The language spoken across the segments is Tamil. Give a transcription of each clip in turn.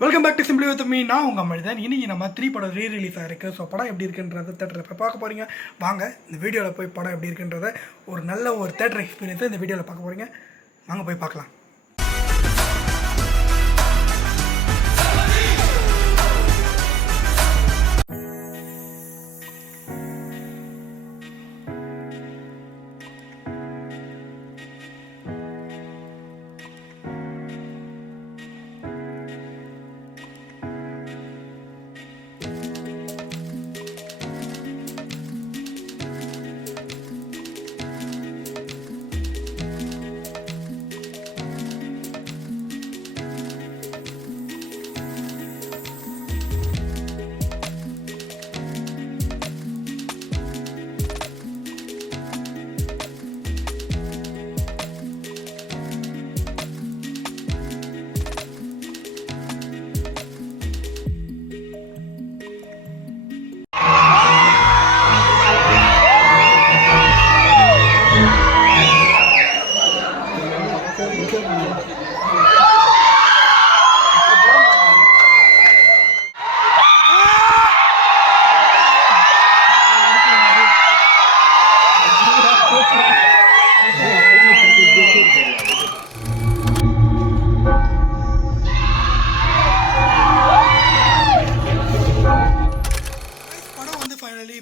Welcome back to simply with me. நான் உங்கள் அம்மா தான். இன்னைக்கு நம்ம 3 படம் ரீரிலீஸ் ஆகிருக்கு. ஸோ படம் எப்படி இருக்குன்றத தேட்டரில் போய் பார்க்க போகிறீங்க. வாங்க இந்த வீடியோவில் போய் படம் எப்படி இருக்குன்றத ஒரு நல்ல ஒரு தேட்டர் எக்ஸ்பீரியன்ஸை இந்த வீடியோவில் பார்க்க போகிறீங்க. வாங்க போய் பார்க்கலாம்.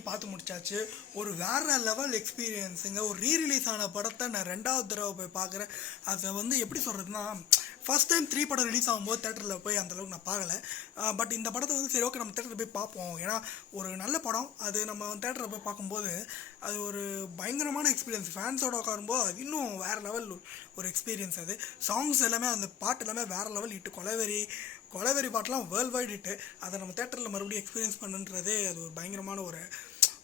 பார்த்து முடிச்சாச்சு. ஒரு வேற லெவல் எக்ஸ்பீரியன்ஸுங்க. ஒரு ரீரிலீஸ் ஆன படத்தை நான் 2வது தடவை போய் பார்க்குறேன். அதை எப்படி சொல்கிறதுனா, ஃபர்ஸ்ட் டைம் 3 படம் ரிலீஸ் ஆகும்போது தேட்டரில் போய் அந்தளவுக்கு நான் பார்க்கல. பட் இந்த படத்தை சரி ஓகே நம்ம தேட்டரில் போய் பார்ப்போம், ஏன்னா ஒரு நல்ல படம். அது நம்ம தேட்டரில் போய் பார்க்கும்போது அது ஒரு பயங்கரமான எக்ஸ்பீரியன்ஸ். ஃபேன்ஸோடு உட்காரும்போது அது இன்னும் வேறு லெவல் ஒரு எக்ஸ்பீரியன்ஸ். அது சாங்ஸ் எல்லாமே, அந்த பாட்டு எல்லாமே வேறு லெவல் ஹிட்டு. கொலவெறி பாட்டெலாம் வேர்ல்டு வைட் ஹிட்டு. அதை நம்ம தேட்டரில் மறுபடியும் எக்ஸ்பீரியன்ஸ் பண்ணுன்றதே அது ஒரு பயங்கரமான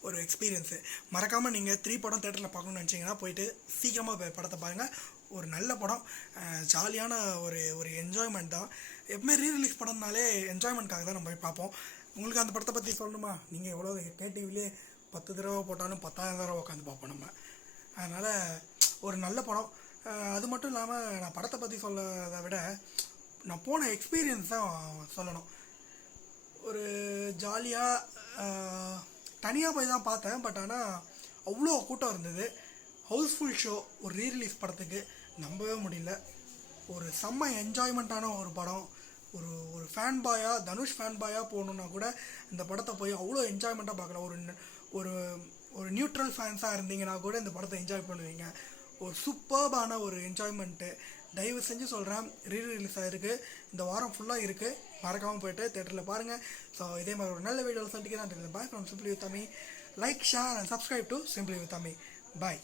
ஒரு எக்ஸ்பீரியன்ஸு. மறக்காமல் நீங்கள் 3 படம் தேட்டரில் பார்க்கணுன்னு நினச்சிங்கன்னா போயிட்டு சீக்கிரமாக படத்தை பாருங்கள். ஒரு நல்ல படம், ஜாலியான ஒரு என்ஜாய்மெண்ட் தான். எப்பவுமே ரீரிலீஸ் படம்னாலே என்ஜாய்மெண்ட்காக தான் நம்ம போய் பார்ப்போம். உங்களுக்கு அந்த படத்தை பற்றி சொல்லணுமா? நீங்கள் எவ்வளோ கேடிவிலே 10 தடவை போட்டாலும் 10,000 தடவை உட்காந்து பார்ப்போம் நம்ம. அதனால் ஒரு நல்ல படம். அது மட்டும் இல்லாமல் நான் படத்தை பற்றி சொல்லதை விட நான் போன எக்ஸ்பீரியன்ஸ் தான் சொல்லணும். ஒரு ஜாலியாக தனியாக போய் தான் பார்த்தேன். பட் ஆனால் அவ்வளோ கூட்டம் இருந்தது. ஹவுஸ்ஃபுல் ஷோ ஒரு ரீரிலீஸ் படத்துக்கு நம்பவே முடியல. ஒரு செம்ம என்ஜாய்மெண்ட்டான ஒரு படம். ஒரு ஃபேன் பாயாக, தனுஷ் ஃபேன் பாயாக போகணுன்னா கூட இந்த படத்தை போய் அவ்வளோ என்ஜாய்மெண்ட்டாக பார்க்கலாம். ஒரு நியூட்ரல் ஃபேன்ஸாக இருந்தீங்கன்னா கூட இந்த படத்தை என்ஜாய் பண்ணுவீங்க. ஒரு சூப்பர்பான ஒரு என்ஜாய்மெண்ட்டு. தயவு செஞ்சு சொல்கிறேன், ரீரிலீஸ் ஆகிருக்கு, இந்த வாரம் ஃபுல்லாக இருக்குது. மறக்காமல் போய்ட்டு தேட்டரில் பாருங்கள். ஸோ இதே மாதிரி ஒரு நல்ல வீடியோவில் சந்திக்கிறேன். Bye from simply with me. Like, share and subscribe to simply with me. Bye.